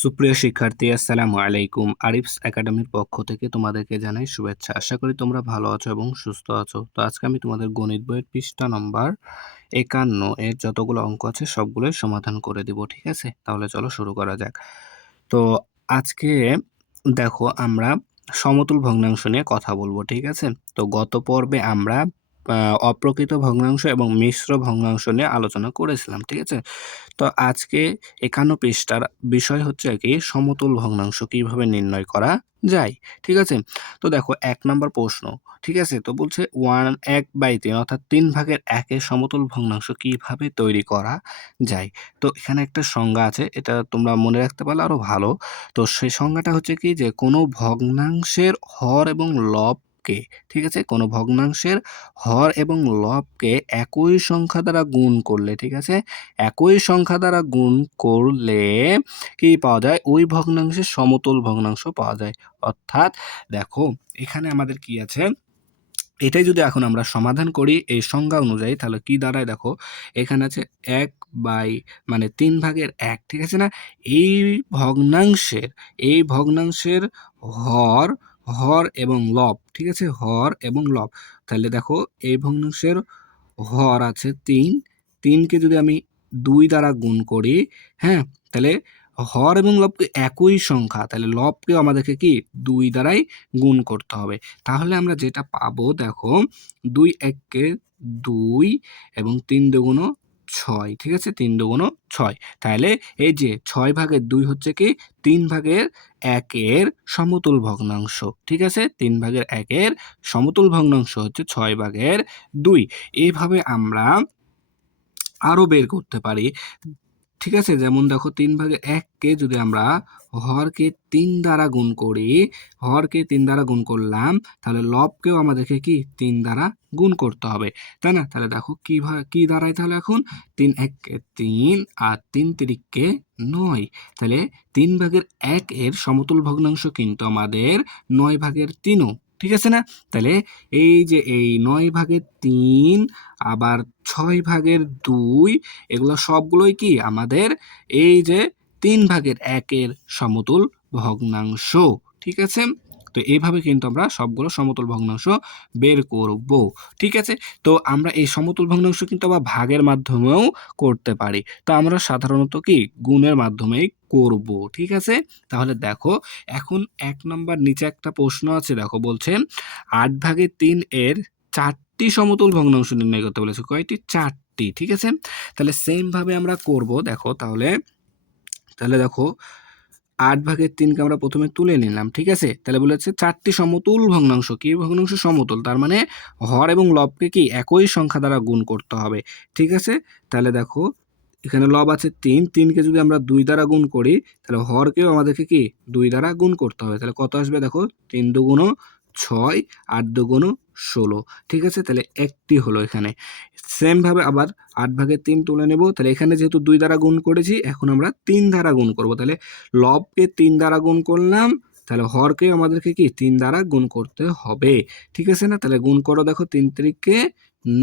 সুপ্রিয় শিক্ষার্থী, আসসালামু আলাইকুম। আরিফস একাডেমির পক্ষ থেকে তোমাদেরকে জানাই শুভেচ্ছা। আশা করি তোমরা ভালো আছো এবং সুস্থ আছো। তো আজকে আমি তোমাদের গণিত বইয়ের পৃষ্ঠা নম্বর ৫১ এর যতগুলো অঙ্ক আছে সবগুলোই সমাধান করে দিব, ঠিক আছে? তাহলে চলো শুরু করা যাক। তো আজকে দেখো আমরা সমতুল ভগ্নাংশ নিয়ে কথা বলবো, ঠিক আছে? তো গত পর্বে আমরা অপ্রকৃত ভগ্নাংশ এবং মিশ্র ভগ্নাংশ নিয়ে আলোচনা করেছিলাম, ঠিক আছে? তো আজকে ৫১ পৃষ্ঠার বিষয় হচ্ছে কি সমতুল ভগ্নাংশ কিভাবে নির্ণয় করা যায়, ঠিক আছে? তো দেখো ১ নাম্বার প্রশ্ন, ঠিক আছে? তো বলছে 1/3 অর্থাৎ ৩ ভাগের ১ এর সমতুল ভগ্নাংশ কিভাবে তৈরি করা যায়? তো এখানে একটা সংজ্ঞা আছে, এটা তোমরা মনে রাখতে পারলে আরো ভালো। তো সেই সংজ্ঞাটা হচ্ছে কি যে কোনো ভগ্নাংশের হর এবং লবকে, ঠিক আছে? কোনো ভগ্নাংশের হর এবং লবকে একই সংখ্যা দ্বারা গুণ করলে, ঠিক আছে? একই সংখ্যা দ্বারা গুণ করলে কি পাওয়া যায়? ওই ভগ্নাংশের সমতুল ভগ্নাংশ পাওয়া যায়। অর্থাৎ দেখো এখানে আমাদের কি আছে? এটাই যদি এখন আমরা সমাধান করি এই সংজ্ঞা অনুযায়ী, তাহলে কি দাঁড়ায় দেখো, এখানে আছে ১ বাই মানে ৩ ভাগের ১, ঠিক আছে না? এই ভগ্নাংশের হর, হর এবং লব, ঠিক আছে? হর এবং লব। তাহলে দেখো এই ভগ্নাংশের হর আছে ৩, ৩ কে যদি আমি ২ দ্বারা গুণ করি, হ্যাঁ? তাহলে হর এবং লবকে একই সংখ্যা, তাহলে লবকেও আমাদেরকে কি ২ দ্বারাই গুণ করতে হবে। তাহলে আমরা যেটা পাবো দেখো ২ একে ২ এবং ৩ দুগুণ ৬, ঠিক আছে? ৩ দুগুণ ৬। তাহলে এই যে ৬ ভাগের ২ হচ্ছে কি ৩ ভাগের ১ এর সমতুল ভগ্নাংশ, ঠিক আছে? ৩ ভাগের ১ এর সমতুল ভগ্নাংশ হচ্ছে ৬ ভাগের ২। এইভাবে আমরা আরো বের করতে পারি, ঠিক আছে? যেমন দেখো ৩ ভাগের ১ কে যদি আমরা হরকে ৩ দ্বারা গুণ করি, হরকে ৩ দ্বারা গুণ করলাম, তাহলে লবকেও আমাদেরকে কি ৩ দ্বারা গুণ করতে হবে, তাই না? তাহলে দেখো কি দাঁড়ায় তাহলে এখন ৩ একে ৩ আর ৩ তিরিকে ৯। তাহলে ৩ ভাগের ১ এর সমতুল ভগ্নাংশ কিন্তু আমাদের ৯ ভাগের ৩ও, ঠিক আছে না? তাহলে এই যে এই ৯ ভাগের ৩ আবার ৬ ভাগের ২ এগুলো সবগুলোই কি আমাদের এই যে ৩ ভাগের ১ এর সমতুল ভগ্নাংশ, ঠিক আছে? তো এইভাবে কিন্তু আমরা সবগুলো সমতুল ভগ্নাংশ বের করব, ঠিক আছে? তো আমরা এই সমতুল ভগ্নাংশ কিন্তু আবার ভাগের মাধ্যমেও করতে পারি। তো আমরা সাধারণত কি গুণের মাধ্যমেই করব, ঠিক আছে? তাহলে দেখো এখন ১ নাম্বার নিচে একটা প্রশ্ন আছে, দেখো বলছে ৮ ভাগের ৩ এর ৪টি সমতুল ভগ্নাংশ নির্ণয় করতে বলেছে। কয়টি? ৪টি, ঠিক আছে? তাহলে সেম ভাবে আমরা করব, দেখো তাহলে দেখো ৮ ভাগের ৩কে আমরা প্রথমে তুলে নিলাম, ঠিক আছে? তাহলে বলেছে ৪টি সমতুল ভগ্নাংশ। কি ভগ্নাংশ? সমতুল। তার মানে হর এবং লবকে কি একই সংখ্যা দ্বারা গুণ করতে হবে, ঠিক আছে? তাহলে দেখো এখানে লব আছে ৩, ৩কে যদি আমরা ২ দ্বারা গুণ করি, তাহলে হরকেও আমাদেরকে কি ২ দ্বারা গুণ করতে হবে। তাহলে কত আসবে দেখো ৩ দুগুণ ৬, ৮ দুগুণ ১৬, ঠিক আছে? তাহলে একটি হলো এখানে। সেম ভাবে আবার ৮ ভাগের ৩ তুলে নেব। তাহলে এখানে যেহেতু ২ দ্বারা গুণ করেছি, এখন আমরা ৩ দ্বারা গুণ করব। তাহলে লবকে ৩ দ্বারা গুণ করলাম, তাহলে হরকেও আমাদেরকে কি ৩ দ্বারা গুণ করতে হবে, ঠিক আছে না? তাহলে গুণ করো, দেখো ৩ তিরিকে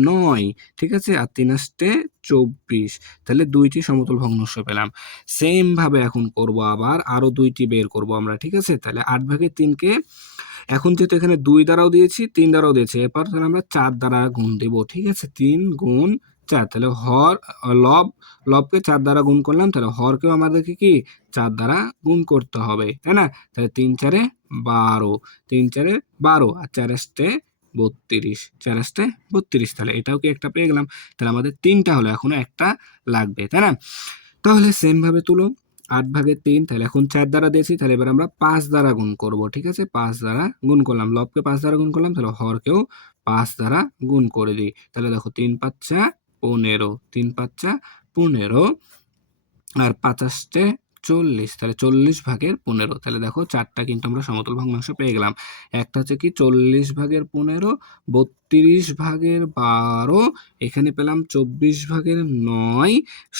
৯, ঠিক আছে? আর ৩ আষ্টে ২৪। তাহলে ২টি সমতুল ভগ্নাংশ পেলাম। সেম ভাবে এখন করব, আবার আরো ২টি বের করব আমরা, ঠিক আছে? তাহলে ৮ ভাগের ৩কে এখন যেহেতু এখানে ২ দ্বারাও দিয়েছি, ৩ দ্বারাও দিয়েছি, এরপর তাহলে আমরা ৪ দ্বারা গুণ দেব, ঠিক আছে? ৩ গুণ ৪, তাহলে লবকে ৪ দ্বারা গুণ করলাম, তাহলে হরকেও আমাদেরকে কি ৪ দ্বারা গুণ করতে হবে, তাই না? তাহলে ৩ ৪-এ ১২, ৩ ৪-এ ১২ আর ৪ আষ্টে ৩২, ৪ আষ্টে ৩২। তাহলে এটাও কি একটা পেয়ে গেলাম। তাহলে আমাদের ৩টা হলো, এখনো একটা লাগবে, তাই না? তাহলে সেম ভাবে তুলো ৮ ভাগের ৩, তাহলে এখন ৪ দ্বারা দিয়েছি, তাহলে এবার আমরা ৫ দ্বারা গুণ করব, ঠিক আছে? ৫ দ্বারা গুণ করলাম, লবকে ৫ দ্বারা গুণ করলাম, তাহলে হরকেও ৫ দ্বারা গুণ করে দিই। তাহলে দেখো ৩ ৫-চা ১৫, ৩ ৫-চা ১৫ আর ৫ আষ্টে ৪০, তাহলে ৪০ ভাগের ১৫। তাহলে দেখো ৪টা কিন্তু আমরা সমতুল ভগ্নাংশ পেয়ে গেলাম। একটা হচ্ছে কি ৪০ ভাগের ১৫, ৩২ ভাগের ১২, এখানে পেলাম ২৪ ভাগের ৯,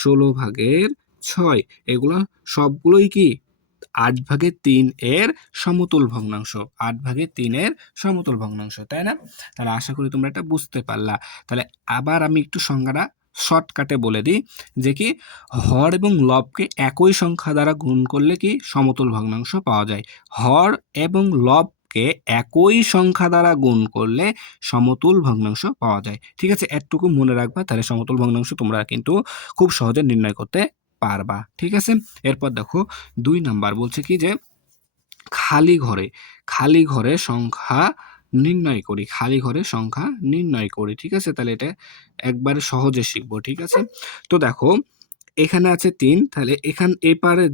১৬ ভাগের ৬। এগুলো সবগুলোই কি ৮ ভাগের ৩ এর সমতুল ভগ্নাংশ। ৮ ভাগের ৩ এর সমতুল ভগ্নাংশ, তাই না? তাহলে আশা করি তোমরা এটা বুঝতে পারলা। তাহলে আবার আমি একটু সংজ্ঞাটা শর্টকাটে বলে দিই যে কি হর এবং লবকে একই সংখ্যা দ্বারা গুণ করলে কি সমতুল ভগ্নাংশ পাওয়া যায়। হর এবং লবকে একই সংখ্যা দ্বারা গুণ করলে সমতুল ভগ্নাংশ পাওয়া যায়। ঠিক আছে, এটুকু মনে রাখবা, তাহলে সমতুল ভগ্নাংশ তোমরা কিন্তু খুব সহজে নির্ণয় করতে পারবা। ঠিক আছে, এরপর দেখো 2 নাম্বার বলছে কি যে খালি ঘরে সংখ্যা নির্ণয় করি, খালি ঘরে সংখ্যা নির্ণয় করি। ঠিক আছে, তাহলে এটা একবারে সহজে শিখবো। ঠিক আছে, তো দেখো এখানে আছে 3, তাহলে এপারে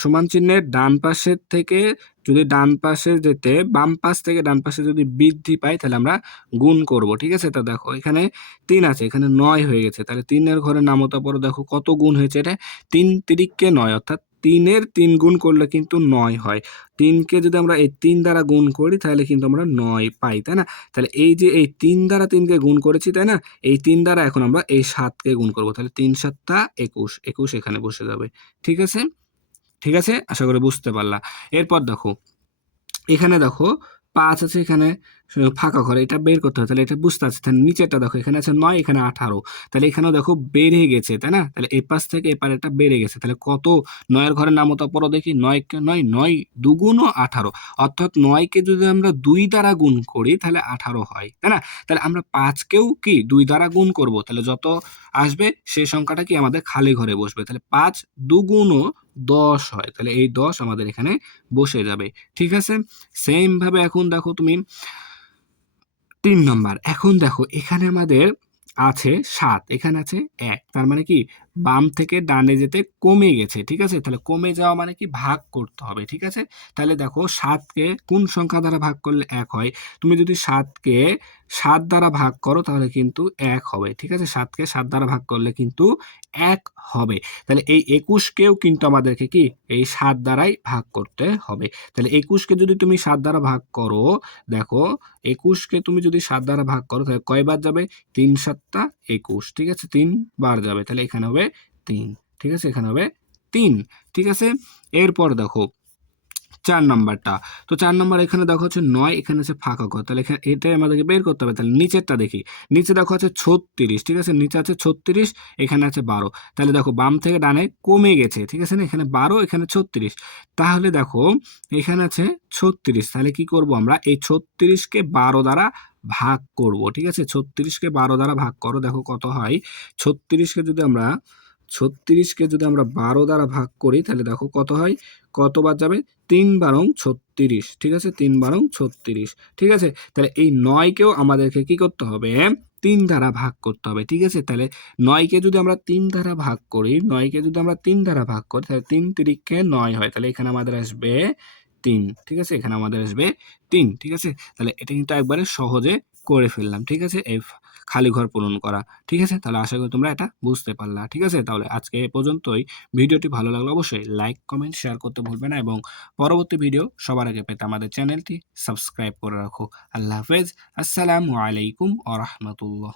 সমান চিহ্নের ডান পাশের থেকে যদি ডান পাশে যেতে বাম পাশ থেকে ডান পাশে যদি বৃদ্ধি পাই তাহলে আমরা গুণ করব। ঠিক আছে, তা দেখো এখানে 3 আছে, এখানে 9 হয়ে গেছে, তাহলে 3-এর ঘরে নামতা পড়ো, দেখো কত গুণ হয়েছে, এটা 3 তিরিককে 9, অর্থাৎ 3-এর 3 গুণ করলে কিন্তু 9 হয়। 3কে যদি আমরা এই 3 দ্বারা গুণ করি তাহলে কিন্তু আমরা 9 পাই, তাই না? তাহলে এই যে এই 3 দ্বারা 3কে গুণ করেছি, তাই না? এই 3 দ্বারা এখন আমরা এই 7কে গুণ করব, তাহলে 3 7 21, 21 এখানে বসে যাবে। ঠিক আছে, ঠিক আছে, আশা করি বুঝতে পারলা। এরপর দেখো এখানে দেখো 5 আছে, এখানে ফাঁকা ঘরে, এটা বের করতে হবে, তাহলে এটা বুঝতে আছে। তাহলে নিচেরটা দেখো, এখানে আছে 9, এখানে 18, তাহলে এখানেও দেখো বেড়ে গেছে, তাই না? তাহলে এই পাশ থেকে এপারে এটা বেড়ে গেছে, তাহলে কত 9-এর ঘরে নামতা পড়ো দেখি, 9 কে 9, 9 দুগুণ 18, অর্থাৎ 9কে যদি আমরা 2 দ্বারা গুণ করি তাহলে 18 হয়, তাই না? তাহলে আমরা 5কেও কি 2 দ্বারা গুণ করব, তাহলে যত আসবে সেই সংখ্যাটা কি আমাদের খালি ঘরে বসবে, তাহলে 5 দুগুণ 10 হয়, তাহলে এই 10 আমাদের এখানে বসে যাবে। ঠিক আছে, সেম ভাবে এখন দেখো তুমি 3 নম্বর, এখন দেখো এখানে আমাদের আছে 7, এখানে আছে 1, তার মানে কি বাম থেকে ডানে যেতে কমে গেছে। ঠিক আছে, তাহলে কমে যাওয়া মানে কি ভাগ করতে হবে। ঠিক আছে, তাহলে দেখো 7কে কোন সংখ্যা দ্বারা ভাগ করলে 1 হয়, তুমি যদি 7কে 7 দ্বারা ভাগ করো তাহলে কিন্তু 1 হবে। ঠিক আছে, 7কে 7 দ্বারা ভাগ করলে কিন্তু 1 হবে। তাহলে এই 21কেও কিন্তু আমাদেরকে কি এই 7 দ্বারাই ভাগ করতে হবে। তাহলে 21কে যদি তুমি 7 দ্বারা ভাগ করো, দেখো 21কে তুমি যদি 7 দ্বারা ভাগ করো তাহলে কয়বার যাবে, 3 7 21। ঠিক আছে, 3 বার যাবে, তাহলে এখানে হবে 3। ঠিক আছে, এখানে হবে 3। ঠিক আছে, এরপর দেখো 4 নাম্বারটা, তো 4 নাম্বার এখানে দেখো হচ্ছে 9, এখানে আছে ফাঁকা ঘর, তাহলে এখানে এটাই আমাদেরকে বের করতে হবে। তাহলে নিচেরটা দেখি, নিচে দেখো আছে 36। ঠিক আছে, নিচে আছে 36, এখানে আছে 12, তাহলে দেখো বাম থেকে ডানে কমে গেছে। ঠিক আছে না, এখানে 12, এখানে 36, তাহলে দেখো এখানে আছে 36, তাহলে কি করব আমরা এই 36কে 12 দ্বারা ভাগ করব। ঠিক আছে, 36কে 12 দ্বারা ভাগ করো, দেখো কত হয়। 36কে যদি আমরা 12 দ্বারা ভাগ করি তাহলে দেখো কত হয়, কতবার যাবে, 3 বারং 36। ঠিক আছে, 3 বারং 36। ঠিক আছে, তাহলে এই 9কেও আমাদেরকে কি করতে হবে, 3 দ্বারা ভাগ করতে হবে। ঠিক আছে, তাহলে 9কে যদি আমরা 3 দ্বারা ভাগ করি, 9কে যদি আমরা 3 দ্বারা ভাগ করি তাহলে 3 তিরিকে 9 হয়, তাহলে এখানে আমাদের আসবে 3। ঠিক আছে, এখানে আমাদের আসবে 3। ঠিক আছে, তাহলে এটা কিন্তু একবারে সহজে করে ফেললাম। ঠিক আছে, এই খালি ঘর পূরণ করা। ঠিক আছে, তাহলে আশা করি তোমরা এটা বুঝতে পারলা। ঠিক আছে, তাহলে আজকে এ পর্যন্তই। ভিডিওটি ভালো লাগলে অবশ্যই লাইক কমেন্ট শেয়ার করতে ভুলবে না, এবং পরবর্তী ভিডিও সবার আগে পেতে আমাদের চ্যানেলটি সাবস্ক্রাইব করে রাখো। আল্লাহ হাফেজ, আসসালামু আলাইকুম ওয়া রাহমাতুল্লাহ।